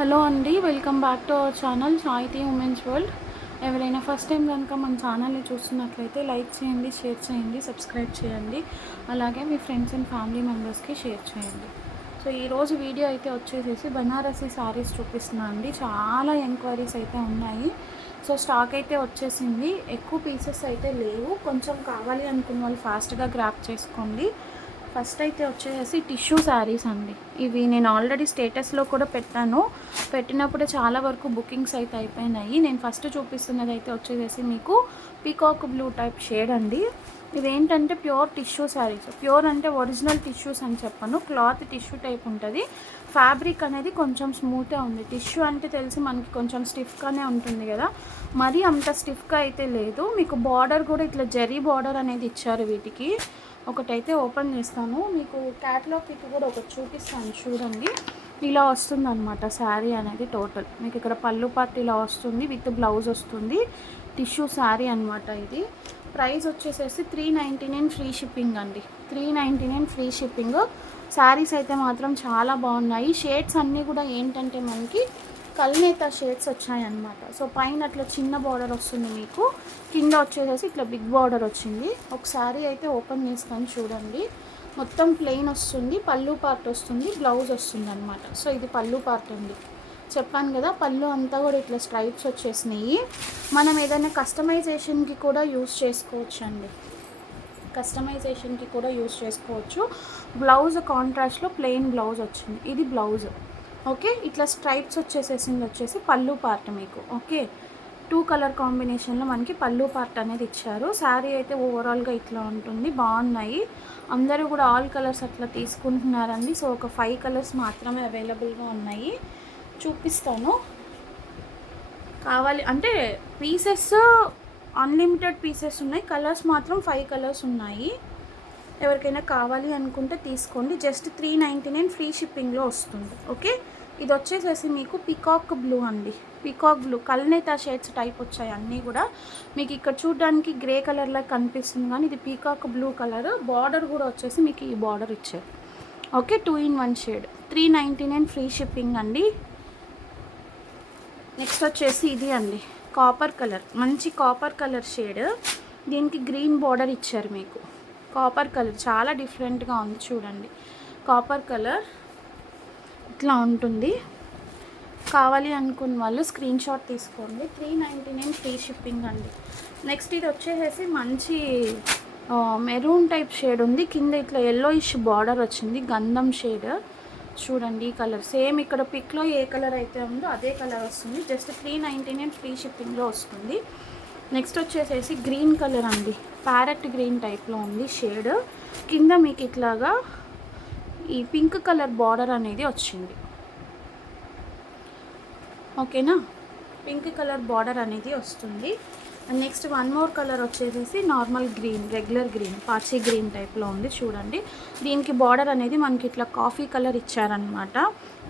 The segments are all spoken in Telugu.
హలో అండి, welcome back to our channel Saithi women's world. ఎవరైనా ఫస్ట్ టైం కనుక మన ఛానల్ని చూస్తున్నట్లయితే లైక్ చేయండి, షేర్ చేయండి, సబ్స్క్రైబ్ చేయండి. అలాగే మీ ఫ్రెండ్స్ అండ్ ఫ్యామిలీ మెంబర్స్కి షేర్ చేయండి. సో ఈరోజు వీడియో అయితే వచ్చేసేసి బనారసి శారీస్ చూపిస్తున్నాను అండి. చాలా ఎంక్వైరీస్ అయితే ఉన్నాయి. సో స్టాక్ అయితే వచ్చేసింది. ఎక్కువ పీసెస్ అయితే లేవు. కొంచెం కావాలి అనుకున్న వాళ్ళు ఫాస్ట్గా గ్రాప్ చేసుకోండి. ఫస్ట్ అయితే వచ్చేసి టిష్యూ శారీస్ అండి. ఇవి నేను ఆల్రెడీ స్టేటస్లో కూడా పెట్టినప్పుడే చాలా వరకు బుకింగ్స్ అయితే అయిపోయినాయి. నేను ఫస్ట్ చూపిస్తున్నది అయితే వచ్చేసి మీకు పీకాక్ బ్లూ టైప్ షేడ్ అండి. ఇవేంటంటే ప్యూర్ టిష్యూ శారీస్. ప్యూర్ అంటే ఒరిజినల్ టిష్యూస్ అని చెప్పను, క్లాత్ టిష్యూ టైప్ ఉంటుంది. ఫ్యాబ్రిక్ అనేది కొంచెం స్మూత్గా ఉంది. టిష్యూ అంటే తెలిసి మనకి కొంచెం స్టిఫ్గానే ఉంటుంది కదా, మరీ అంత స్టిఫ్గా అయితే లేదు. మీకు బార్డర్ కూడా ఇట్లా జరీ బార్డర్ అనేది ఇచ్చారు వీటికి. ఒకటైతే ఓపెన్ చేస్తాను, మీకు క్యాటలాగ్ పిక్ కూడా ఒకటి చూపిస్తాను చూడండి. ఇలా వస్తుంది అనమాట శారీ అనేది టోటల్. మీకు ఇక్కడ పళ్ళు పార్ట్ ఇలా వస్తుంది, విత్ బ్లౌజ్ వస్తుంది. టిష్యూ శారీ అనమాట ఇది. ప్రైస్ వచ్చేసేసి 399 ఫ్రీ షిప్పింగ్ అండి. 399 ఫ్రీ షిప్పింగ్. శారీస్ అయితే మాత్రం చాలా బాగున్నాయి. షేడ్స్ అన్నీ కూడా ఏంటంటే మనకి కల్నేత షేడ్స్ వచ్చాయన్నమాట. సో పైన అట్లా చిన్న బార్డర్ వస్తుంది, మీకు కింద వచ్చేసేసి ఇట్లా బిగ్ బార్డర్ వచ్చింది. ఒకసారి అయితే ఓపెన్ చేస్తాను చూడండి. మొత్తం ప్లెయిన్ వస్తుంది, పళ్ళు పార్ట్ వస్తుంది, బ్లౌజ్ వస్తుంది అనమాట. సో ఇది పళ్ళు పార్ట్ అండి. చెప్పాను కదా, పళ్ళు అంతా కూడా ఇట్లా స్ట్రైప్స్ వచ్చేసినాయి. మనం ఏదైనా కస్టమైజేషన్కి కూడా యూస్ చేసుకోవచ్చు అండి. కస్టమైజేషన్కి కూడా యూస్ చేసుకోవచ్చు. బ్లౌజ్ కాంట్రాస్ట్లో ప్లెయిన్ బ్లౌజ్ వచ్చింది. ఇది బ్లౌజ్. ఓకే, ఇట్లా స్ట్రైప్స్ వచ్చేసి పళ్ళు పార్ట్ మీకు. ఓకే, 2 కలర్ కాంబినేషన్లో మనకి పళ్ళు పార్ట్ అనేది ఇచ్చారు. శారీ అయితే ఓవరాల్గా ఇట్లా ఉంటుంది. బాగున్నాయి. అందరూ కూడా ఆల్ కలర్స్ అట్లా తీసుకుంటున్నారండి. సో ఒక 5 కలర్స్ మాత్రమే అవైలబుల్గా ఉన్నాయి. చూపిస్తాను. కావాలి అంటే పీసెస్ అన్లిమిటెడ్ పీసెస్ ఉన్నాయి. కలర్స్ మాత్రం 5 కలర్స్ ఉన్నాయి. ఎవరికైనా కావాలి అనుకుంటే తీసుకోండి. జస్ట్ 399 ఫ్రీ షిప్పింగ్లో వస్తుంది. ఓకే, ఇది వచ్చేసేసి మీకు పీకాక్ బ్లూ అండి. పీకాక్ బ్లూ కల్నేత షేడ్స్ టైప్ వచ్చాయి అన్నీ కూడా. మీకు ఇక్కడ చూడడానికి గ్రే కలర్లా కనిపిస్తుంది, కానీ ఇది పీకాక్ బ్లూ కలర్. బార్డర్ కూడా వచ్చేసి మీకు ఈ బార్డర్ ఇచ్చారు. Okay, 2 in 1 shade. 399 free shipping అండి. నెక్స్ట్ వచ్చేసి ఇది అండి, కాపర్ కలర్. మంచి కాపర్ కలర్ షేడ్. దీనికి గ్రీన్ బార్డర్ ఇచ్చారు మీకు. కాపర్ కలర్ చాలా డిఫరెంట్గా ఉంది చూడండి. కాపర్ కలర్ ఇట్లా ఉంటుంది. కావాలి అనుకున్న వాళ్ళు స్క్రీన్ షాట్ తీసుకోండి. 399 ఫ్రీ షిప్పింగ్ అండి. నెక్స్ట్ ఇది వచ్చేసి మంచి మెరూన్ టైప్ షేడ్ ఉంది. కింద ఇట్లా ఎల్లోయిష్ బార్డర్ వచ్చింది, గంధం షేడ్. చూడండి ఈ కలర్ సేమ్ ఇక్కడ పిక్లో ఏ కలర్ అయితే ఉందో అదే కలర్ వస్తుంది. జస్ట్ 399 ఫ్రీ షిప్పింగ్లో వస్తుంది. నెక్స్ట్ వచ్చేసేసి గ్రీన్ కలర్ అండి. ప్యారెట్ గ్రీన్ టైప్లో ఉంది షేడ్. కింద మీకు ఇట్లాగా ఈ పింక్ కలర్ బార్డర్ అనేది వచ్చింది. ఓకేనా, పింక్ కలర్ బార్డర్ అనేది వస్తుంది. అండ్ నెక్స్ట్ 1 మోర్ కలర్ వచ్చేసేసి normal green, regular green, Parsi green టైప్లో ఉంది చూడండి. దీనికి బార్డర్ అనేది మనకి ఇట్లా కాఫీ కలర్ ఇచ్చారనమాట.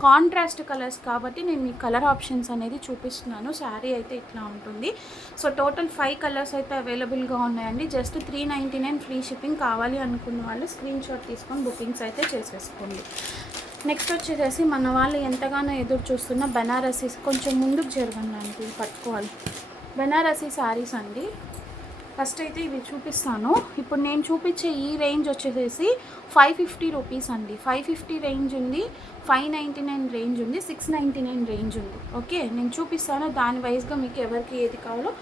కాంట్రాస్ట్ కలర్స్ కాబట్టి నేను మీ కలర్ ఆప్షన్స్ అనేది చూపిస్తున్నాను. శారీ అయితే ఇట్లా ఉంటుంది. సో టోటల్ 5 కలర్స్ అయితే అవైలబుల్గా ఉన్నాయండి. Just 399 free shipping. కావాలి అనుకున్న వాళ్ళు స్క్రీన్ షాట్ తీసుకొని బుకింగ్స్ అయితే చేసేసుకోండి. నెక్స్ట్ వచ్చేసి మన వాళ్ళు ఎంతగానో ఎదురు చూస్తున్న బనారసీ. కొంచెం ముందుకు జరగండి, పట్టుకోవాలి. బనారసీ శారీస్ అండి. ఫస్ట్ అయితే ఇవి చూపిస్తాను. ఇప్పుడు నేను చూపించే ఈ రేంజ్ వచ్చేసేసి 550 రూపీస్ అండి. 550 రేంజ్ ఉంది, 599 రేంజ్ ఉంది, 699 రేంజ్ ఉంది. ఓకే, నేను చూపిస్తాను. దాని వైజ్గా మీకు ఎవరికి ఏది కావాలో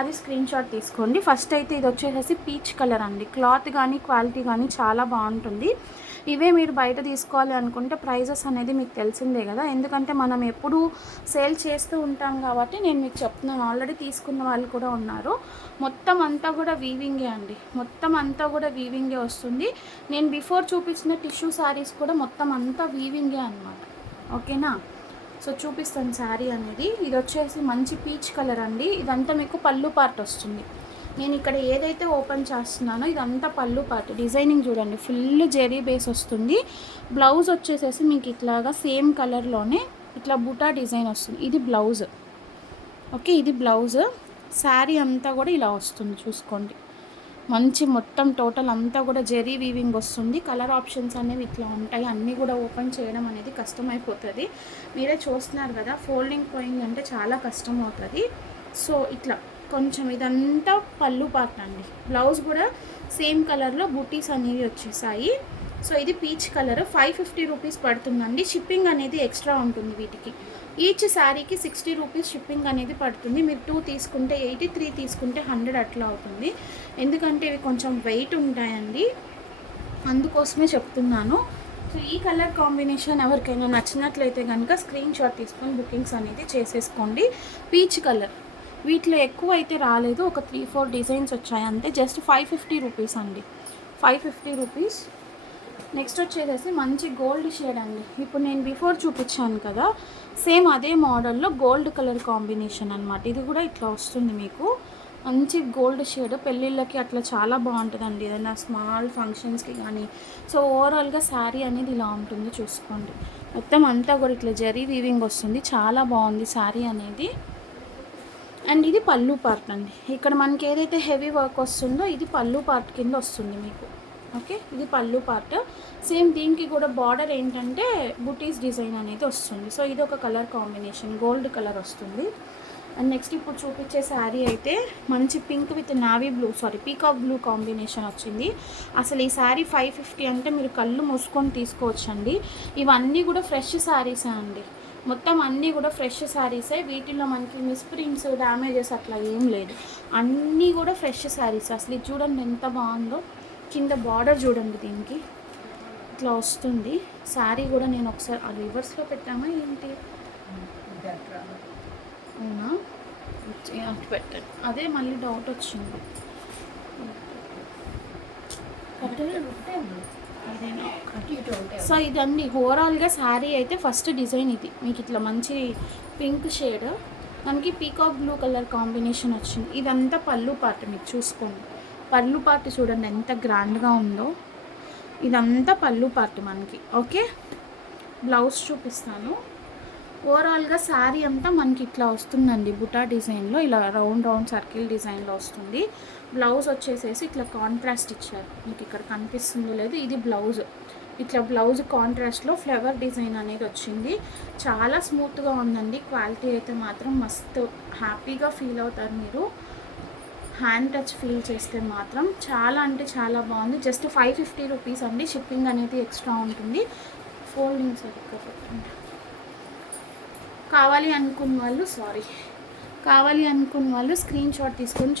అది స్క్రీన్ షాట్ తీసుకోండి. ఫస్ట్ అయితే ఇది వచ్చేసి పీచ్ కలర్ అండి. క్లాత్ కానీ క్వాలిటీ కానీ చాలా బాగుంటుంది. ఇవే మీరు బయట తీసుకోవాలి అనుకుంటే ప్రైజెస్ అనేది మీకు తెలిసిందే కదా, ఎందుకంటే మనం ఎప్పుడూ సేల్ చేస్తూ ఉంటాం కాబట్టి నేను మీకు చెప్తున్నాను. ఆల్రెడీ తీసుకున్న వాళ్ళు కూడా ఉన్నారు. మొత్తం అంతా కూడా వీవింగే అండి. మొత్తం అంతా కూడా వీవింగే వస్తుంది. నేను బిఫోర్ చూపించిన టిష్యూ శారీస్ కూడా మొత్తం అంతా వీవింగే అనమాట. ఓకేనా, సో చూపిస్తాను శారీ అనేది. ఇది వచ్చేసి మంచి పీచ్ కలర్ అండి. ఇదంతా మీకు పళ్ళు పార్ట్ వస్తుంది. నేను ఇక్కడ ఏదైతే ఓపెన్ చేస్తున్నానో ఇదంతా పళ్ళు పార్ట్. డిజైనింగ్ చూడండి, ఫుల్ జెరీ బేస్ వస్తుంది. బ్లౌజ్ వచ్చేసేసి మీకు ఇట్లాగా సేమ్ కలర్లోనే ఇట్లా బుటా డిజైన్ వస్తుంది. ఇది బ్లౌజ్. ఓకే, ఇది బ్లౌజ్. శారీ అంతా కూడా ఇలా వస్తుంది చూసుకోండి. మంచి మొత్తం టోటల్ అంతా కూడా జెరీ వీవింగ్ వస్తుంది. కలర్ ఆప్షన్స్ అనేవి ఇట్లా ఉంటాయి. అన్నీ కూడా ఓపెన్ చేయడం అనేది కష్టమైపోతుంది. మీరే చూస్తున్నారు కదా, ఫోల్డింగ్ పోయిందంటే చాలా కష్టం అవుతుంది. సో ఇట్లా కొంచెం ఇదంతా పళ్ళు పార్ట్ అండి. బ్లౌజ్ కూడా సేమ్ కలర్లో బూటీస్ అనేవి వచ్చేసాయి. సో ఇది పీచ్ కలర్. 550 రూపీస్ పడుతుందండి. షిప్పింగ్ అనేది ఎక్స్ట్రా ఉంటుంది వీటికి. ఈచ్ శారీకి 60 రూపీస్ షిప్పింగ్ అనేది పడుతుంది. మీరు 2 తీసుకుంటే 80, 3 తీసుకుంటే 100 అట్లా అవుతుంది. ఎందుకంటే ఇవి కొంచెం వెయిట్ ఉంటాయండి, అందుకోసమే చెప్తున్నాను. సో ఈ కలర్ కాంబినేషన్ ఎవరికైనా నచ్చినట్లయితే కనుక స్క్రీన్ షాట్ తీసుకొని బుకింగ్స్ అనేది చేసేసుకోండి. పీచ్ కలర్ వీటిలో ఎక్కువ అయితే రాలేదు, ఒక 3-4 డిజైన్స్ వచ్చాయి అంతే. జస్ట్ 550 రూపీస్ అండి, 550 రూపీస్. నెక్స్ట్ వచ్చేసి మంచి గోల్డ్ షేడ్ అండి. ఇప్పుడు నేను బిఫోర్ చూపించాను కదా, సేమ్ అదే మోడల్లో గోల్డ్ కలర్ కాంబినేషన్ అనమాట. ఇది కూడా ఇట్లా వస్తుంది మీకు, మంచి గోల్డ్ షేడ్. పెళ్ళిళ్ళకి అట్లా చాలా బాగుంటుందండి, ఏదైనా స్మాల్ ఫంక్షన్స్కి కానీ. సో ఓవరాల్గా శారీ అనేది ఇలా ఉంటుంది, చూసుకోండి. మొత్తం అంతా కూడా ఇట్లా జరీ వీవింగ్ వస్తుంది, చాలా బాగుంది శారీ అనేది. అండ్ ఇది పళ్ళు పార్ట్ అండి. ఇక్కడ మనకి ఏదైతే హెవీ వర్క్ వస్తుందో ఇది పళ్ళు పార్ట్ కింద వస్తుంది మీకు. ఓకే, ఇది పళ్ళు పార్ట్. సేమ్ దీనికి కూడా బార్డర్ ఏంటంటే బుటీస్ డిజైన్ అనేది వస్తుంది. సో ఇది ఒక కలర్ కాంబినేషన్, గోల్డ్ కలర్ వస్తుంది. అండ్ నెక్స్ట్ ఇప్పుడు చూపించే శారీ అయితే మంచి pink with navy blue, peacock blue combination వచ్చింది. అసలు ఈ శారీ 550 అంటే మీరు కళ్ళు మూసుకొని తీసుకోవచ్చండి. ఇవన్నీ కూడా ఫ్రెష్ శారీసే అండి, మొత్తం అన్నీ కూడా ఫ్రెష్ శారీసే. వీటిలో మనకి మిస్ప్రింట్స్, డ్యామేజెస్ అట్లా ఏం లేదు, అన్నీ కూడా ఫ్రెష్ శారీస్. అసలు ఇది చూడండి ఎంత బాగుందో. కింద బార్డర్ చూడండి, దీనికి ఇట్లా వస్తుంది. శారీ కూడా నేను ఒకసారి రివర్స్లో పెట్టామా ఏంటి, అవునా పెట్టండి, అదే మళ్ళీ డౌట్ వచ్చింది. సో ఇదండి ఓవరాల్గా శారీ అయితే. ఫస్ట్ డిజైన్ ఇది మీకు ఇట్లా మంచి పింక్ షేడ్, మనకి పీకాక్ బ్లూ కలర్ కాంబినేషన్ వచ్చింది. ఇదంతా పళ్ళు పార్ట్, మీకు చూసుకోండి పళ్ళు పార్ట్ చూడండి ఎంత గ్రాండ్గా ఉందో. ఇదంతా పళ్ళు పార్ట్ మనకి. ఓకే, బ్లౌజ్ చూపిస్తాను. ఓవరాల్గా శారీ అంతా మనకి ఇట్లా వస్తుందండి, బుటా డిజైన్లో ఇలా రౌండ్ రౌండ్ సర్కిల్ డిజైన్లో వస్తుంది. బ్లౌజ్ వచ్చేసేసి ఇట్లా కాంట్రాస్ట్ ఇచ్చారు, మీకు ఇక్కడ కనిపిస్తుందో లేదు, ఇది బ్లౌజ్. ఇట్లా బ్లౌజ్ కాంట్రాస్ట్లో ఫ్లవర్ డిజైన్ అనేది వచ్చింది. చాలా స్మూత్గా ఉందండి, క్వాలిటీ అయితే మాత్రం మస్తు హ్యాపీగా ఫీల్ అవుతారు మీరు. హ్యాండ్ టచ్ ఫీల్ చేస్తే మాత్రం చాలా అంటే చాలా బాగుంది. జస్ట్ 550 రూపీస్ అండి, షిప్పింగ్ అనేది ఎక్స్ట్రా ఉంటుంది. ఫోల్డింగ్ సరిగ్గా పెట్టండి. కావాలి అనుకున్న వాళ్ళు స్క్రీన్ షాట్ తీసుకొని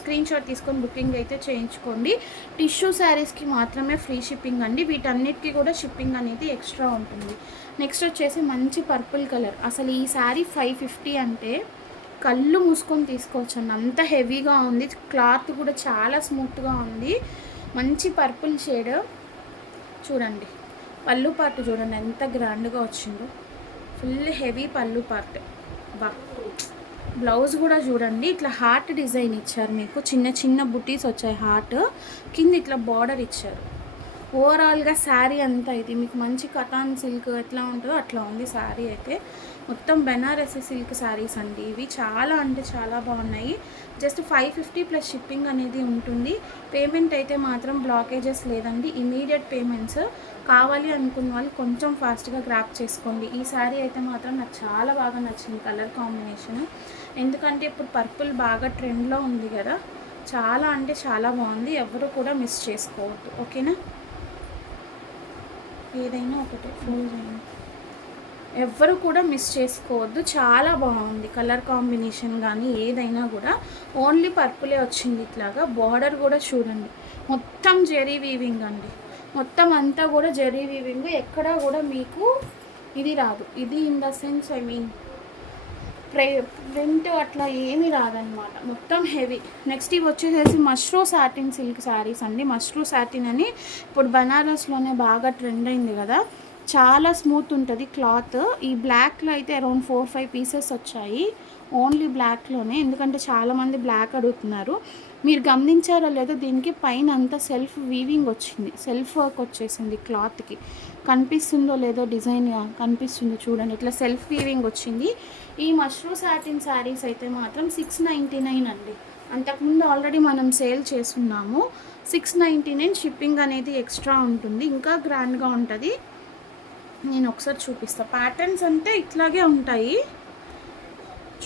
స్క్రీన్ షాట్ తీసుకొని బుకింగ్ అయితే చేయించుకోండి. టిష్యూ శారీస్కి మాత్రమే ఫ్రీ షిప్పింగ్ అండి, వీటన్నిటికీ కూడా షిప్పింగ్ అనేది ఎక్స్ట్రా ఉంటుంది. నెక్స్ట్ వచ్చేసి మంచి పర్పుల్ కలర్. అసలు ఈ శారీ 550 అంటే కళ్ళు మూసుకొని తీసుకోవచ్చండి, అంత హెవీగా ఉంది. క్లాత్ కూడా చాలా స్మూత్గా ఉంది. మంచి పర్పుల్ షేడ్ చూడండి. పళ్ళు పార్ట్ చూడండి ఎంత గ్రాండ్గా వచ్చిందో, ఫుల్ హెవీ పళ్ళు పార్ట్. బ్లౌజ్ కూడా చూడండి, ఇట్లా హార్ట్ డిజైన్ ఇచ్చారు మీకు, చిన్న చిన్న బుటీస్ వచ్చాయి హార్ట్ కింద, ఇట్లా బార్డర్ ఇచ్చారు. ఓవరాల్గా శారీ అంతా ఇది మీకు మంచి కటాన్ సిల్క్ ఎట్లా ఉంటుందో అట్లా ఉంది శారీ అయితే. మొత్తం బెనారసీ సిల్క్ శారీస్ అండి ఇవి, చాలా అంటే చాలా బాగున్నాయి. జస్ట్ 550 ప్లస్ షిప్పింగ్ అనేది ఉంటుంది. పేమెంట్ అయితే మాత్రం బ్లాకేజెస్ లేదండి, ఇమీడియట్ పేమెంట్స్. కావాలి అనుకున్న వాళ్ళు కొంచెం ఫాస్ట్గా గ్రాప్ చేసుకోండి. ఈ శారీ అయితే మాత్రం నాకు చాలా బాగా నచ్చింది కలర్ కాంబినేషన్, ఎందుకంటే ఇప్పుడు పర్పుల్ బాగా ట్రెండ్లో ఉంది కదా, చాలా అంటే చాలా బాగుంది. ఎవరు కూడా మిస్ చేసుకోవద్దు, ఓకేనా. ఏదైనా ఒకటే ఫోన్ చేయండి, ఎవ్వరు కూడా మిస్ చేసుకోవద్దు. చాలా బాగుంది కలర్ కాంబినేషన్ కానీ ఏదైనా కూడా. ఓన్లీ పర్పులే వచ్చింది ఇట్లాగా. బార్డర్ కూడా చూడండి మొత్తం జెరీ వీవింగ్ అండి, మొత్తం అంతా కూడా జెరీ వీవింగ్. ఎక్కడా కూడా మీకు ఇది రాదు, ఇది ఇన్ ద సెన్స్ ప్రింట్ అట్లా ఏమీ రాదనమాట, మొత్తం హెవీ. నెక్స్ట్ ఇవి వచ్చేసేసి మష్రూ సాటిన్ సిల్క్ శారీస్ అండి. మష్రూ సాటిన్ అని ఇప్పుడు బనారస్లోనే బాగా ట్రెండ్ అయింది కదా, చాలా స్మూత్ ఉంటుంది క్లాత్. ఈ బ్లాక్లో అయితే అరౌండ్ 4-5 పీసెస్ వచ్చాయి, ఓన్లీ బ్లాక్లోనే, ఎందుకంటే చాలామంది బ్లాక్ అడుగుతున్నారు. మీరు గమనించారో లేదో, దీనికి పైన అంతా సెల్ఫ్ వీవింగ్ వచ్చింది, సెల్ఫ్ వర్క్ వచ్చేసింది క్లాత్కి. కనిపిస్తుందో లేదో, డిజైన్ కనిపిస్తుంది చూడండి, ఇట్లా సెల్ఫ్ వీవింగ్ వచ్చింది. ఈ మష్రూ సాటిన్ శారీస్ అయితే మాత్రం 699 అండి, అంతకుముందు ఆల్రెడీ మనం సేల్ చేస్తున్నాము. 699 షిప్పింగ్ అనేది ఎక్స్ట్రా ఉంటుంది, ఇంకా గ్రాండ్గా ఉంటుంది. నేను ఒకసారి చూపిస్తాను. ప్యాటర్న్స్ అంటే ఇట్లాగే ఉంటాయి,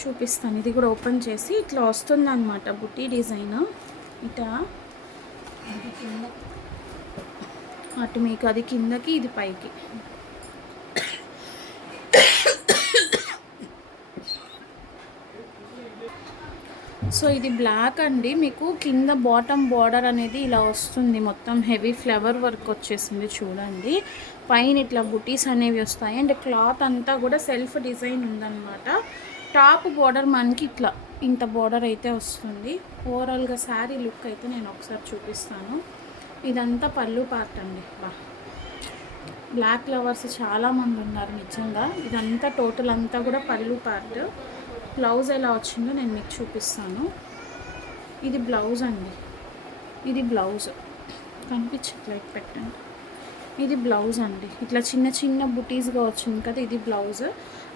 చూపిస్తాను. ఇది కూడా ఓపెన్ చేసి ఇట్లా వస్తుంది అనమాట బుటీ డిజైన్. ఇటా అటు మీకు అది కిందకి, ఇది పైకి. సో ఇది బ్లాక్ అండి, మీకు కింద బాటమ్ బార్డర్ అనేది ఇలా వస్తుంది, మొత్తం హెవీ ఫ్లవర్ వర్క్ వచ్చేసింది చూడండి. పైన ఇట్లా బుటీస్ అనేవి వస్తాయి, అండ్ క్లాత్ అంతా కూడా సెల్ఫ్ డిజైన్ ఉందన్నమాట. టాప్ బార్డర్ మనకి ఇట్లా ఇంత బార్డర్ అయితే వస్తుంది. ఓవరాల్గా శారీ లుక్ అయితే నేను ఒకసారి చూపిస్తాను. ఇదంతా పళ్ళు పార్ట్ అండి. బ్లాక్ లవర్స్ చాలామంది ఉన్నారు నిజంగా. ఇదంతా టోటల్ అంతా కూడా పళ్ళు పార్ట్. బ్లౌజ్ ఎలా వచ్చిందో నేను మీకు చూపిస్తాను. ఇది బ్లౌజ్ అండి, ఇది బ్లౌజ్ కనిపించట్లేదు, పెట్టండి. ఇది బ్లౌజ్ అండి, ఇట్లా చిన్న చిన్న బుటీస్గా వచ్చింది కదా, ఇది బ్లౌజ్.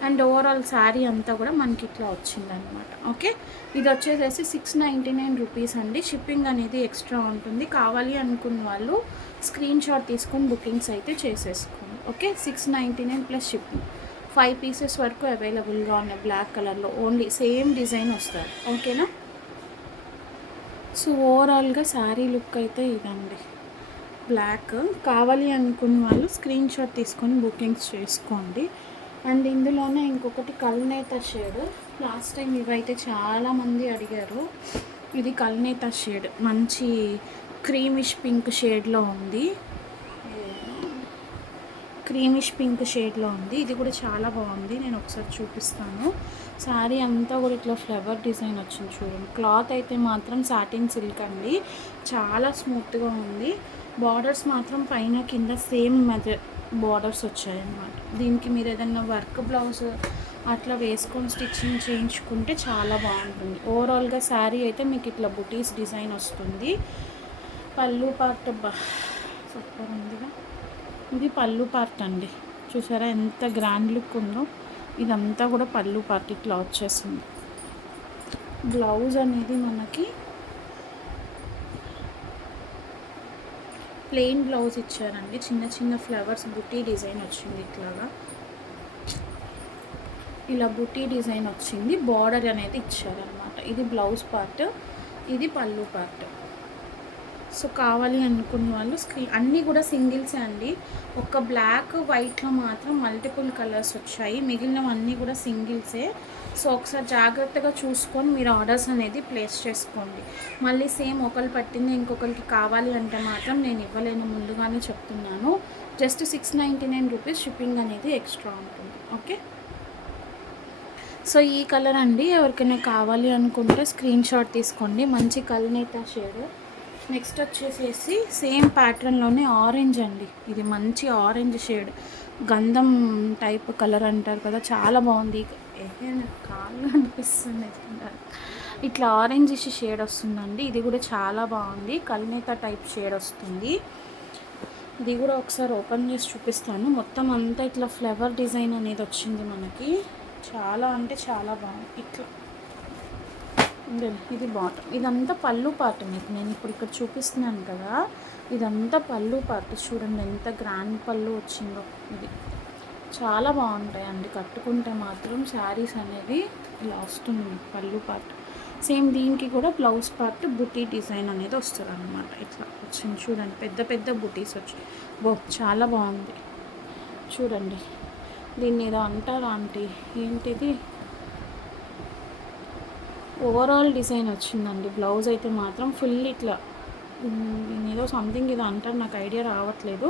అండ్ ఓవరాల్ శారీ అంతా కూడా మనకి ఇట్లా వచ్చిందనమాట. ఓకే, ఇది వచ్చేసేసి 699 రూపీస్ అండి. షిప్పింగ్ అనేది ఎక్స్ట్రా ఉంటుంది. కావాలి అనుకున్న వాళ్ళు స్క్రీన్ షాట్ తీసుకొని బుకింగ్స్ అయితే చేసేసుకోండి. Okay, 699 plus shipping. 5 పీసెస్ వరకు అవైలబుల్గా ఉన్నాయి బ్లాక్ కలర్లో, ఓన్లీ సేమ్ డిజైన్ వస్తుంది. ఓకేనా? సో ఓవరాల్గా శారీ లుక్ అయితే ఇదండి, బ్లాక్. కావాలి అనుకున్న వాళ్ళు స్క్రీన్ షాట్ తీసుకొని బుకింగ్స్ చేసుకోండి. అండ్ ఇందులోనే ఇంకొకటి కల్నేత షేడ్. లాస్ట్ టైం ఇవైతే చాలామంది అడిగారు. ఇది కల్నేత షేడ్, మంచి క్రీమిష్ పింక్ షేడ్లో ఉంది, క్రీమిష్ పింక్ షేడ్లో ఉంది. ఇది కూడా చాలా బాగుంది, నేను ఒకసారి చూపిస్తాను. శారీ అంతా కూడా ఇట్లా ఫ్లవర్ డిజైన్ వచ్చింది చూడండి. క్లాత్ అయితే మాత్రం సాటిన్ సిల్క్ అండి, చాలా స్మూత్గా ఉంది. బార్డర్స్ మాత్రం పైన కింద సేమ్ బార్డర్స్ వచ్చాయన్నమాట. దీనికి మీరు ఏదైనా వర్క్ బ్లౌజ్ అట్లా వేసుకొని స్టిచ్చింగ్ చేయించుకుంటే చాలా బాగుంటుంది. ఓవరాల్గా శారీ అయితే మీకు ఇట్లా బుటీస్ డిజైన్ వస్తుంది. పళ్ళు పార్ట్ సూపర్ ఉందిగా. ఇది పళ్ళు పార్ట్ అండి, చూసారా ఎంత గ్రాండ్ లుక్ ఉందో. ఇదంతా కూడా పళ్ళు పార్ట్ ఇట్లా వచ్చేసింది. బ్లౌజ్ అనేది మనకి ప్లెయిన్ బ్లౌజ్ ఇచ్చారండి, చిన్న చిన్న ఫ్లవర్స్ బుటీ డిజైన్ వచ్చింది ఇట్లాగా, ఇలా బుటీ డిజైన్ వచ్చింది. బార్డర్ అనేది ఇచ్చారనమాట. ఇది బ్లౌజ్ పార్ట్, ఇది పళ్ళు పార్ట్. సో కావాలి అనుకున్న వాళ్ళు అన్నీ కూడా సింగిల్సే అండి. ఒక బ్లాక్ వైట్లో మాత్రం మల్టిపుల్ కలర్స్ వచ్చాయి, మిగిలినవన్నీ కూడా సింగిల్సే. సో ఒకసారి జాగ్రత్తగా చూసుకొని మీరు ఆర్డర్స్ అనేది ప్లేస్ చేసుకోండి. మళ్ళీ సేమ్ ఒకరు పట్టింది ఇంకొకరికి కావాలి అంటే మాత్రం నేను ఇవ్వలేను, ముందుగానే చెప్తున్నాను. జస్ట్ 699 రూపీస్ షిప్పింగ్ అనేది ఎక్స్ట్రా ఉంటుంది. ఓకే, సో ఈ కలర్ అండి, ఎవరికైనా కావాలి అనుకుంటే స్క్రీన్ షాట్ తీసుకోండి. మంచి కల్నేత షేడ్. నెక్స్ట్ వచ్చేసేసి సేమ్ ప్యాటర్న్లోనే ఆరెంజ్ అండి, ఇది మంచి ఆరెంజ్ షేడ్, గంధం టైప్ కలర్ అంటారు కదా, చాలా బాగుంది. కాళ్ళు అనిపిస్తుంది, ఇట్లా ఆరెంజ్ షేడ్ వస్తుందండి. ఇది కూడా చాలా బాగుంది, కల్నేత టైప్ షేడ్ వస్తుంది. ఇది కూడా ఒకసారి ఓపెన్ చేసి చూపిస్తాను. మొత్తం అంతా ఇట్లా ఫ్లవర్ డిజైన్ అనేది వచ్చింది మనకి, చాలా అంటే చాలా బాగుంది. ఇట్లా ఇది బాటమ్. ఇదంతా పళ్ళు పార్ట్ మీకు నేను ఇప్పుడు ఇక్కడ చూపిస్తున్నాను కదా, ఇదంతా పళ్ళు పార్ట్. చూడండి ఎంత గ్రాండ్ పళ్ళు వచ్చిందో. ఇది చాలా బాగుంటాయండి, కట్టుకుంటే మాత్రం శారీస్ అనేది ఇలా వస్తుంది పళ్ళు పార్ట్. సేమ్ దీనికి కూడా బ్లౌజ్ పార్ట్ బుటీ డిజైన్ అనేది వస్తుంది అన్నమాట. ఇట్లా వచ్చింది చూడండి, పెద్ద పెద్ద బుటీస్ వచ్చి చాలా బాగుంది చూడండి. దీన్ని ఏదో అంటారా ఆంటీ, ఏంటిది, ఓవరాల్ డిజైన్ వచ్చిందండి. బ్లౌజ్ అయితే మాత్రం ఫుల్ ఇట్లా ఏదో సంథింగ్ ఇది అంటారు, నాకు ఐడియా రావట్లేదు.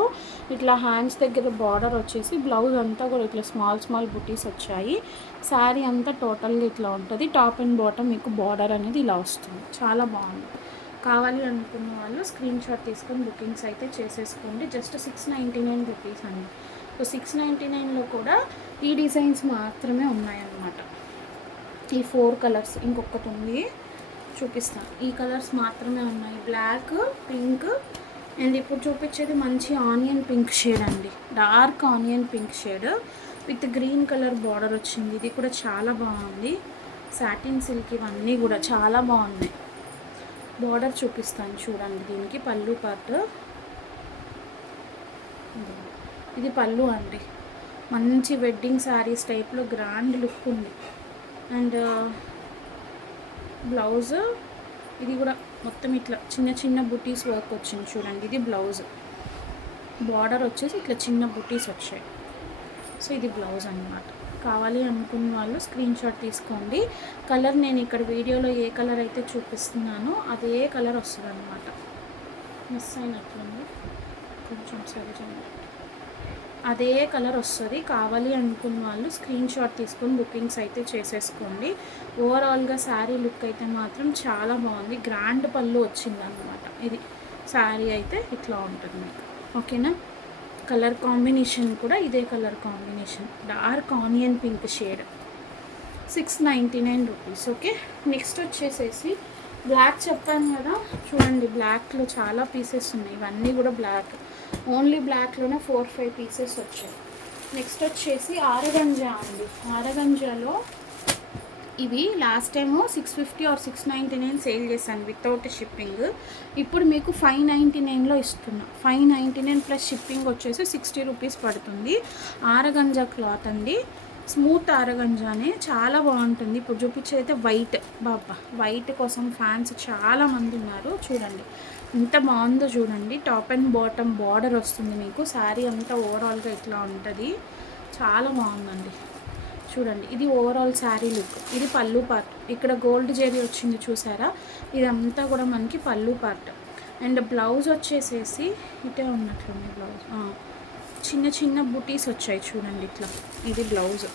ఇట్లా హ్యాండ్స్ దగ్గర బార్డర్ వచ్చేసి బ్లౌజ్ అంతా కూడా ఇట్లా స్మాల్ స్మాల్ బుటీస్ వచ్చాయి. శారీ అంతా టోటల్గా ఇట్లా ఉంటుంది. టాప్ అండ్ బాటమ్ మీకు బార్డర్ అనేది ఇలా వస్తుంది, చాలా బాగుంది. కావాలి అనుకున్న వాళ్ళు స్క్రీన్ షాట్ తీసుకొని బుకింగ్స్ అయితే చేసేసుకోండి. జస్ట్ 699 రూపీస్ అండి. సో 699లో కూడా ఈ డిజైన్స్ మాత్రమే ఉన్నాయన్నమాట. ఈ 4 కలర్స్, ఇంకొకటి ఉంది చూపిస్తాను. ఈ కలర్స్ మాత్రమే ఉన్నాయి, బ్లాక్, పింక్, అండ్ ఇప్పుడు చూపించేది మంచి ఆనియన్ పింక్ షేడ్ అండి, dark onion pink shade with green colour border వచ్చింది. ఇది కూడా చాలా బాగుంది, సాటిన్ సిల్క్, ఇవన్నీ కూడా చాలా బాగున్నాయి. బార్డర్ చూపిస్తాను చూడండి. దీనికి పళ్ళు పార్ట్, ఇది పళ్ళు అండి. మంచి వెడ్డింగ్ శారీస్ టైప్లో గ్రాండ్ లుక్ ఉంది. అండ్ బ్లౌజ్ ఇది కూడా మొత్తం ఇట్లా చిన్న చిన్న బుటీస్ వర్క్ వచ్చింది చూడండి. ఇది బ్లౌజ్, బార్డర్ వచ్చేసి ఇట్లా చిన్న బుటీస్ వచ్చాయి. సో ఇది బ్లౌజ్ అన్నమాట. కావాలి అనుకున్న వాళ్ళు స్క్రీన్ షాట్ తీసుకోండి. కలర్ నేను ఇక్కడ వీడియోలో ఏ కలర్ అయితే చూపిస్తున్నానో అదే కలర్ వస్తుంది అన్నమాట. మిస్ అయినట్లుంది కొంచెం, సరే అదే కలర్ వస్తుంది. కావాలి అనుకున్న వాళ్ళు స్క్రీన్ షాట్ తీసుకొని బుకింగ్స్ అయితే చేసేసుకోండి. ఓవరాల్గా శారీ లుక్ అయితే మాత్రం చాలా బాగుంది. గ్రాండ్ పళ్ళు వచ్చింది అన్నమాట. ఇది శారీ అయితే ఇట్లా ఉంటుంది మీకు. ఓకేనా. కలర్ కాంబినేషన్ కూడా ఇదే colour combination, dark onion pink shade, 699 rupees. Okay. Next వచ్చేసేసి బ్లాక్ చెప్పాను కదా చూడండి. బ్లాక్లో చాలా పీసెస్ ఉన్నాయి. ఇవన్నీ కూడా బ్లాక్, ఓన్లీ బ్లాక్లోనే 4-5 పీసెస్ వచ్చాయి. నెక్స్ట్ వచ్చేసి ఆరగంజా అండి. ఆరగంజాలో ఇవి లాస్ట్ టైము 650 ఆర్ 699 సేల్ చేశాను వితౌట్ షిప్పింగ్. ఇప్పుడు మీకు 599లో ఇస్తున్నా. 599 ప్లస్ షిప్పింగ్ వచ్చేసి 60 రూపీస్ పడుతుంది. ఆరగంజా క్లాత్ అండి, స్మూత్ ఆరగంజానే, చాలా బాగుంటుంది. ఇప్పుడు చూపించేదైతే వైట్. బాబా వైట్ కోసం ఫ్యాన్స్ చాలామంది ఉన్నారు. చూడండి ఎంత బాగుందో చూడండి. టాప్ అండ్ బాటమ్ బార్డర్ వస్తుంది మీకు. శారీ అంతా ఓవరాల్గా ఇట్లా ఉంటుంది. చాలా బాగుందండి చూడండి. ఇది ఓవరాల్ శారీ లుక్. ఇది పళ్ళు పార్ట్. ఇక్కడ గోల్డ్ జెరీ వచ్చింది చూసారా, ఇదంతా కూడా మనకి పళ్ళు పార్ట్. అండ్ బ్లౌజ్ వచ్చేసేసి ఇటే ఉన్నట్లుంది బ్లౌజ్. చిన్న చిన్న బుటీస్ వచ్చాయి చూడండి ఇట్లా. ఇది బ్లౌజ్.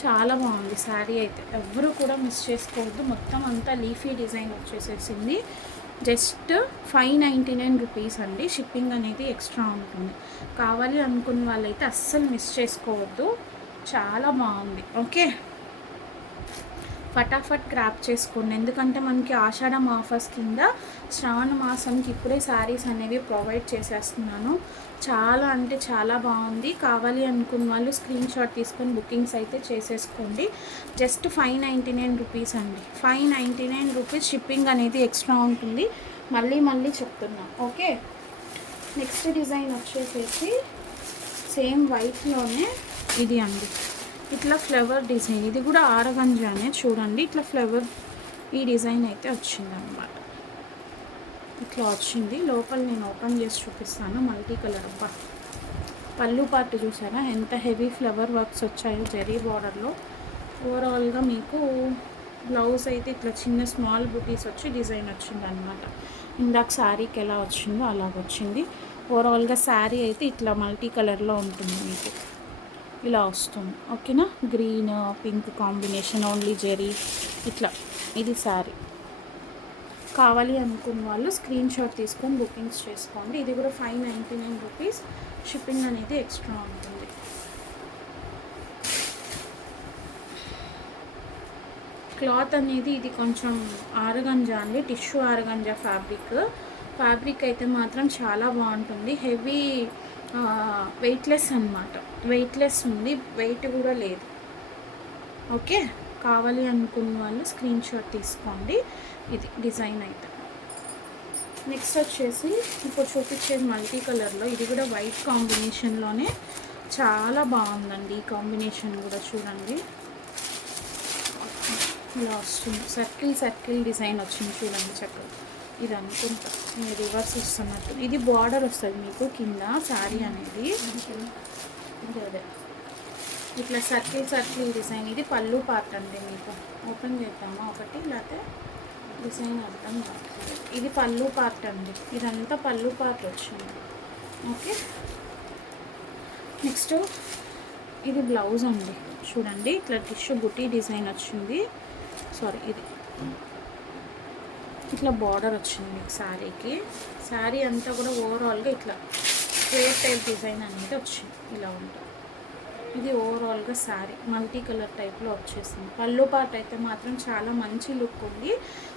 చాలా బాగుంది శారీ అయితే, ఎవరు కూడా మిస్ చేసుకోవద్దు. మొత్తం అంతా లీఫీ డిజైన్ వచ్చేసేసింది. జస్ట్ 599 రూపీస్ అండి. షిప్పింగ్ అనేది ఎక్స్ట్రా ఉంటుంది. కావాలి అనుకున్న వాళ్ళైతే అస్సలు మిస్ చేసుకోవద్దు. చాలా బాగుంది. ఓకే, ఫటాఫట్ గ్రాప్ చేసుకోండి. ఎందుకంటే మనకి ఆషాఢం ఆఫర్స్ కింద శ్రావణ మాసంకి ఇప్పుడే శారీస్ అనేవి ప్రొవైడ్ చేసేస్తున్నాను. చాలా అంటే చాలా బాగుంది. కావాలి అనుకున్న వాళ్ళు స్క్రీన్ షాట్ తీసుకొని బుకింగ్స్ అయితే చేసేసుకోండి. జస్ట్ 599 రూపీస్ అండి. 599 రూపీస్. షిప్పింగ్ అనేది ఎక్స్ట్రా ఉంటుంది. మళ్ళీ చెప్తున్నా. ఓకే. నెక్స్ట్ డిజైన్ వచ్చేసేసి సేమ్ వైట్లోనే ఇది అండి. ఇట్లా ఫ్లవర్ డిజైన్, ఇది కూడా ఆరగంజానే చూడండి. ఇట్లా ఫ్లవర్ ఈ డిజైన్ అయితే వచ్చింది అన్నమాట. ఇట్లా వచ్చింది. లోపల నేను ఓపెన్ చేసి చూపిస్తాను. Multi colour. పళ్ళు పార్ట్ చూసారా ఎంత హెవీ ఫ్లవర్ వర్క్స్ వచ్చాయో జరీ బార్డర్లో. ఓవరాల్గా మీకు బ్లౌజ్ అయితే ఇట్లా చిన్న స్మాల్ బుటీస్ వచ్చి డిజైన్ వచ్చింది అనమాట. ఇందాక శారీకి ఎలా వచ్చిందో అలాగ వచ్చింది. ఓవరాల్గా శారీ అయితే ఇట్లా మల్టీ కలర్లో ఉంటుంది మీకు. ఇలా వస్తుంది. ఓకేనా. గ్రీన్ పింక్ కాంబినేషన్, ఓన్లీ జెరీ ఇట్లా. ఇది శారీ. కావాలి అనుకున్న వాళ్ళు స్క్రీన్ షాట్ తీసుకొని బుకింగ్స్ చేసుకోండి. ఇది కూడా 599 రూపీస్. షిప్పింగ్ అనేది ఎక్స్ట్రా ఉంటుంది. క్లాత్ అనేది ఇది కొంచెం ఆరగంజా అండి, టిష్యూ ఆరగంజా ఫ్యాబ్రిక్ అయితే మాత్రం చాలా బాగుంటుంది. హెవీ వెయిట్లెస్ అనమాట. వెయిట్లెస్ ఉంది, వెయిట్ కూడా లేదు. ఓకే. కావాలి అనుకున్న వాళ్ళు స్క్రీన్ షాట్ తీసుకోండి. ఇది డిజైన్ అయితే. నెక్స్ట్ వచ్చేసి ఇప్పుడు చూపించేది మల్టీ కలర్లో. ఇది కూడా వైట్ కాంబినేషన్లోనే చాలా బాగుందండి. ఈ కాంబినేషన్ కూడా చూడండి ఇలా వస్తుంది. సర్కిల్ డిజైన్ వచ్చింది చూడండి చక్కగా. ఇది అనుకుంటా నేను రివర్స్ ఇస్తున్నట్టు. ఇది బార్డర్ వస్తుంది మీకు కింద శారీ అనేది. అదే ఇట్లా సర్కిల్ డిజైన్. ఇది పళ్ళు పార్ట్ అండి. మీకు ఓపెన్ చేద్దామా ఒకటి, లేకపోతే డిజైన్ అర్థం కాదు. ఇది పళ్ళు పార్ట్ అండి. ఇదంతా పళ్ళు పార్ట్ వచ్చింది. ఓకే. నెక్స్ట్ ఇది బ్లౌజ్ అండి. చూడండి ఇట్లా టిష్యూ బుటీ డిజైన్ వచ్చింది. ఇది ఇట్లా బార్డర్ వచ్చింది మీకు శారీకి. శారీ అంతా కూడా ఓవరాల్గా ఇట్లా స్క్వేర్ టైప్ డిజైన్ అనేది వచ్చింది. ఇలా ఉంటుంది. ఇది ఓవరాల్గా శారీ మల్టీ కలర్ టైప్లో వచ్చేసింది. పళ్ళు పార్ట్ అయితే మాత్రం చాలా మంచి లుక్ ఉంది.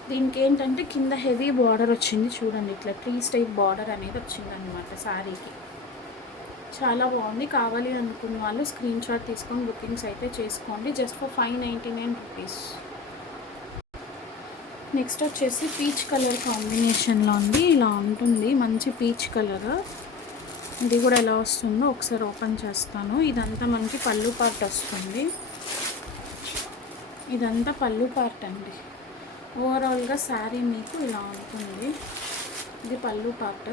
దీనికి ఏంటంటే కింద హెవీ బార్డర్ వచ్చింది చూడండి. ఇట్లా ట్రీస్ టైప్ బార్డర్ అనేది వచ్చింది అనమాట శారీకి. చాలా బాగుంది. కావాలి అనుకున్న వాళ్ళు స్క్రీన్ షాట్ తీసుకొని బుకింగ్స్ అయితే చేసుకోండి. Just for 599 rupees. నెక్స్ట్ వచ్చేసి పీచ్ కలర్ కాంబినేషన్లో ఉంది. ఇలా ఉంటుంది, మంచి పీచ్ కలర్. ఇది కూడా ఎలా వస్తుందో ఒకసారి ఓపెన్ చేస్తాను. ఇదంతా మనకి పళ్ళు పార్ట్ వస్తుంది. ఇదంతా పళ్ళు పార్ట్ అండి. ఓవరాల్గా శారీ మీకు ఇలా ఉంటుంది. ఇది పళ్ళు పార్ట్,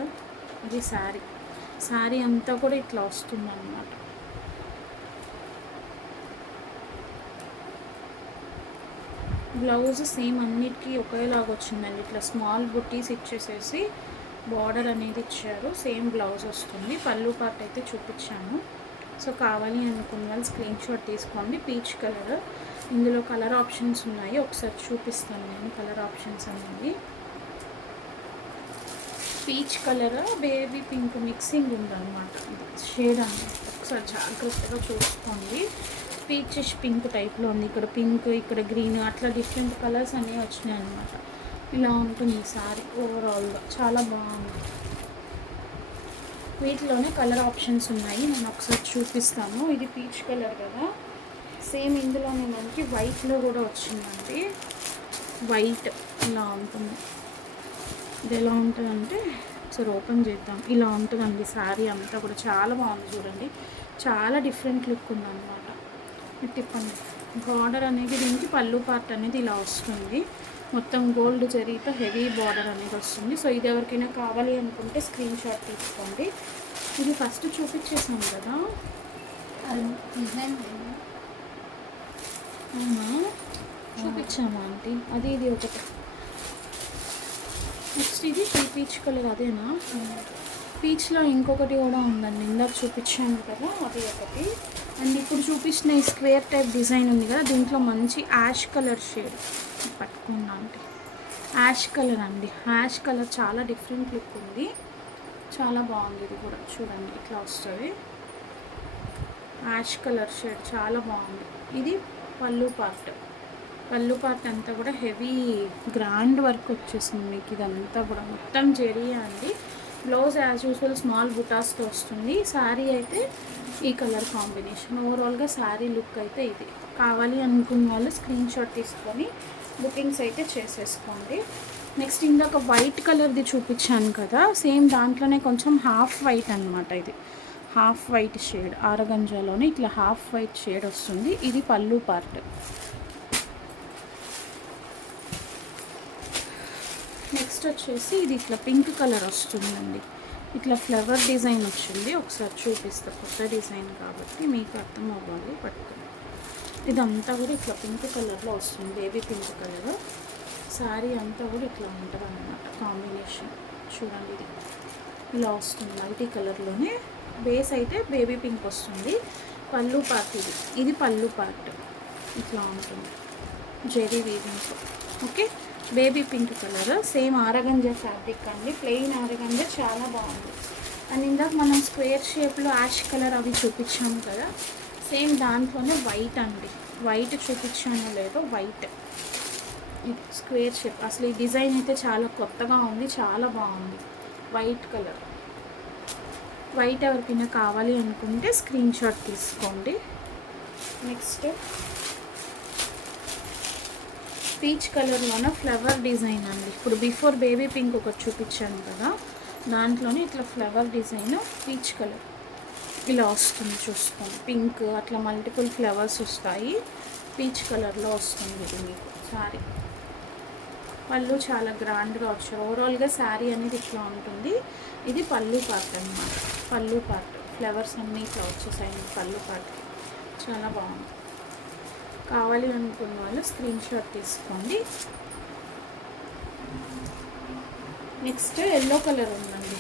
ఇది శారీ అంతా కూడా ఇట్లా వస్తుంది అన్నమాట. బ్లౌజ్ సేమ్ అన్నిటికీ ఒకేలాగా వచ్చిందండి. ఇట్లా స్మాల్ బుట్టీస్ ఇచ్చేసేసి బార్డర్ అనేది ఇచ్చారు. సేమ్ బ్లౌజ్ వస్తుంది. పళ్ళు పార్ట్ అయితే చూపించాను. సో కావాలి అనుకున్న వాళ్ళు స్క్రీన్ షాట్ తీసుకోండి. పీచ్ కలర్, ఇందులో కలర్ ఆప్షన్స్ ఉన్నాయి, ఒకసారి చూపిస్తాను నేను. కలర్ ఆప్షన్స్ అనేవి peach colour, baby pink mixing ఉందన్నమాట. ఇది షేడ్ అనేది ఒకసారి జాగ్రత్తగా చూసుకోండి. పీచిష్ పింక్ టైప్లో ఉంది. ఇక్కడ పింక్, ఇక్కడ గ్రీన్, అట్లా డిఫరెంట్ కలర్స్ అనేవి వచ్చినాయి అన్నమాట. ఇలా ఉంటుంది సారీ ఓవరాల్గా, చాలా బాగుంది. వీటిలోనే కలర్ ఆప్షన్స్ ఉన్నాయి, నేను ఒకసారి చూపిస్తాను. ఇది పీచ్ కలర్ కదా, సేమ్ ఇందులోనే మనకి వైట్లో కూడా వచ్చిందండి. వైట్ ఇలా ఉంటుంది. ఇది ఎలా ఉంటుందంటే ఒకసారి ఓపెన్ చేద్దాం. ఇలా ఉంటుందండి శారీ అంతా కూడా, చాలా బాగుంది చూడండి. చాలా డిఫరెంట్ లుక్ ఉందన్నమాట. తిప్పండి. బార్డర్ అనేది దీనికి పళ్ళు పార్ట్ అనేది ఇలా వస్తుంది. మొత్తం గోల్డ్ జరీతో హెవీ బార్డర్ అనేది వస్తుంది. సో ఇది ఎవరికైనా కావాలి అనుకుంటే స్క్రీన్ షాట్ తీసుకోండి. ఇది ఫస్ట్ చూపించేసాం కదా, అవునా చూపించామా ఆంటీ? అది ఇది ఒకటి. నెక్స్ట్ ఇది పీచ్ కలర్, అదేనా? పీచ్లో ఇంకొకటి కూడా ఉందండి, ఇందాక చూపించాను కదా, అది ఒకటి. అండ్ ఇప్పుడు చూపించిన ఈ స్క్వేర్ టైప్ డిజైన్ ఉంది కదా, దీంట్లో మంచి యాష్ కలర్ షేడ్ పట్టుకున్నా అంటే యాష్ కలర్ అండి. యాష్ కలర్ చాలా డిఫరెంట్ లుక్ ఉంది, చాలా బాగుంది. ఇది కూడా చూడండి ఇట్లా వస్తుంది. యాష్ కలర్ షేడ్ చాలా బాగుంది. ఇది పళ్ళు పార్ట్ అంతా కూడా హెవీ గ్రాండ్ వర్క్ వచ్చేసింది మీకు. ఇదంతా కూడా మొత్తం జెరీ అండి. బ్లౌజ్ యాజ్ యూజువల్ స్మాల్ బుటాస్తో వస్తుంది. శారీ అయితే ఈ కలర్ కాంబినేషన్. ఓవరాల్గా శారీ లుక్ అయితే ఇది. కావాలి అనుకున్న వాళ్ళు స్క్రీన్ షాట్ తీసుకొని బుకింగ్స్ అయితే చేసేసుకోండి. నెక్స్ట్ ఇందాక వైట్ కలర్ది చూపించాను కదా, సేమ్ దాంట్లోనే కొంచెం హాఫ్ వైట్ అనమాట. ఇది హాఫ్ వైట్ షేడ్, ఆరగంజాలోనే ఇట్లా హాఫ్ వైట్ షేడ్ వస్తుంది. ఇది పళ్ళు పార్ట్. నెక్స్ట్ వచ్చేసి ఇది ఇట్లా పింక్ కలర్ వస్తుందండి. ఇట్లా ఫ్లవర్ డిజైన్ వచ్చింది. ఒకసారి చూపిస్తా, కొత్త డిజైన్ కాబట్టి మీకు అర్థం అవ్వాలి. పట్టుకుని ఇదంతా కూడా ఇట్లా పింక్ కలర్లో వస్తుంది, బేబీ పింక్ కలర్. శారీ అంతా కూడా ఇట్లా ఉంటుంది అన్నమాట కాంబినేషన్. చూడండి ఇది ఇలా వస్తుంది, మల్టీ కలర్లోనే. బేస్ అయితే బేబీ పింక్ వస్తుంది. పళ్ళు పార్ట్ ఇది పళ్ళు పార్ట్ ఇట్లా ఉంటుంది, జెరీ వీవింగ్తో. Okay, baby pink colour, same organza fabric అండి. ప్లెయిన్ ఆరగంజా, చాలా బాగుంది. అండ్ ఇందాక మనం స్క్వేర్ షేప్లో యాష్ కలర్ అవి చూపించాము కదా, సేమ్ దాంట్లోనే వైట్ అండి. వైట్ చూపించాను లేదో, వైట్ స్క్వేర్ షేప్. అసలు ఈ డిజైన్ అయితే చాలా కొత్తగా ఉంది, చాలా బాగుంది. White colour. వైట్ ఎవరికైనా కావాలి అనుకుంటే స్క్రీన్ షాట్ తీసుకోండి. నెక్స్ట్ పీచ్ కలర్లోనే ఫ్లవర్ డిజైన్ అండి. ఇప్పుడు బిఫోర్ బేబీ పింక్ ఒకటి చూపించాను కదా, దాంట్లోనే ఇట్లా ఫ్లవర్ డిజైన్ పీచ్ కలర్ ఇలా వస్తుంది. చూసుకోండి, పింక్ అట్లా మల్టిపుల్ ఫ్లవర్స్ వస్తాయి. పీచ్ కలర్లో వస్తుంది ఇది మీకు శారీ. పళ్ళు చాలా గ్రాండ్గా వచ్చారు. ఓవరాల్గా శారీ అనేది ఇట్లా ఉంటుంది. ఇది పళ్ళు పార్ట్ అన్నమాట. పళ్ళు పార్ట్ ఫ్లవర్స్ అన్నీ ఇట్లా వచ్చేసాయి పళ్ళు పార్ట్. చాలా బాగుంది. కావాలి అనుకున్న వాళ్ళు స్క్రీన్ షాట్ తీసుకోండి. నెక్స్ట్ ఎల్లో కలర్ ఉందండి.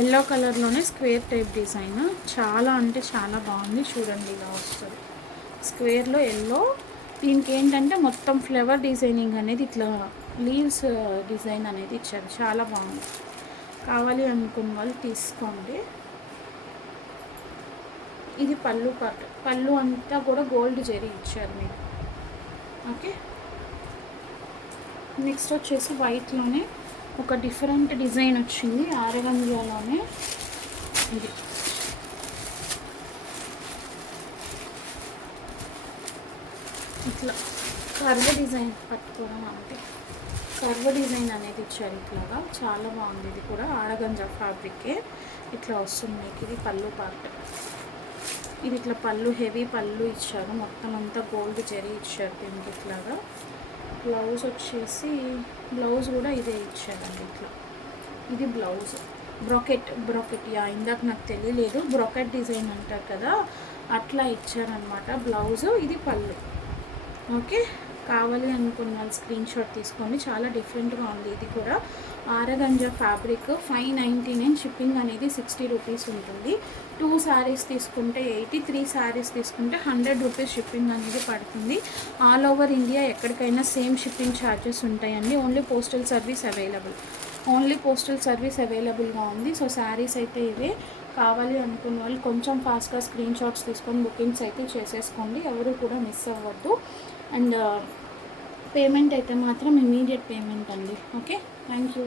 ఎల్లో కలర్లోనే స్క్వేర్ టైప్ డిజైన్, చాలా అంటే చాలా బాగుంది. చూడండి ఇలా వస్తుంది స్క్వేర్లో ఎల్లో. దీనికి ఏంటంటే మొత్తం ఫ్లవర్ డిజైనింగ్ అనేది ఇట్లా లీవ్స్ డిజైన్ అనేది ఇచ్చారు, చాలా బాగుంది. కావాలి అనుకున్న వాళ్ళు తీసుకోండి. ఇది పళ్ళు పార్ట్. పళ్ళు అంతా కూడా గోల్డ్ జరీ ఇచ్చారు మీకు. ఓకే, నెక్స్ట్ వచ్చేసి వైట్లోనే ఒక డిఫరెంట్ డిజైన్ వచ్చింది, ఆరగంజాలోనే. ఇది ఇట్లా కర్వ్ డిజైన్ పట్టుకోవడం అంటే కర్వ్ డిజైన్ అనేది ఇచ్చారు ఇట్లాగా, చాలా బాగుంది. ఇది కూడా ఆడగంజా ఫ్యాబ్రికే ఇట్లా వస్తుంది మీకు. ఇది పళ్ళు పార్ట్, ఇది ఇట్లా పళ్ళు హెవీ పళ్ళు ఇచ్చారు, మొత్తం అంతా గోల్డ్ జరీ ఇచ్చారు దీనికి ఇట్లాగా. బ్లౌజ్ వచ్చేసి బ్లౌజ్ కూడా ఇదే ఇచ్చారండి ఇట్లా. ఇది బ్లౌజ్ బ్రాకెట్ ఇందాక నాకు తెలియలేదు, బ్రాకెట్ డిజైన్ అంటారు కదా అట్లా ఇచ్చారనమాట బ్లౌజు. ఇది పళ్ళు. ఓకే, కావాలి అనుకున్న వాళ్ళు స్క్రీన్ షాట్ తీసుకోండి. చాలా డిఫరెంట్గా ఉంది. ఇది కూడా ఆరగంజా ఫ్యాబ్రిక్, 599, షిప్పింగ్ అనేది 60 రూపీస్ ఉంటుంది. 2 శారీస్ తీసుకుంటే 80, 3 శారీస్ తీసుకుంటే 100 రూపీస్ షిప్పింగ్ అనేది పడుతుంది. ఆల్ ఓవర్ ఇండియా ఎక్కడికైనా సేమ్ షిప్పింగ్ ఛార్జెస్ ఉంటాయండి. ఓన్లీ పోస్టల్ సర్వీస్ అవైలబుల్గా ఉంది. సో శారీస్ అయితే ఇవే. కావాలి అనుకున్న వాళ్ళు కొంచెం ఫాస్ట్గా స్క్రీన్ షాట్స్ తీసుకొని బుకింగ్స్ అయితే చేసేసుకోండి, ఎవరు కూడా మిస్ అవ్వద్దు. అండ్ పేమెంట్ అయితే మాత్రం ఇమీడియట్ పేమెంట్ అండి. Okay, thank you.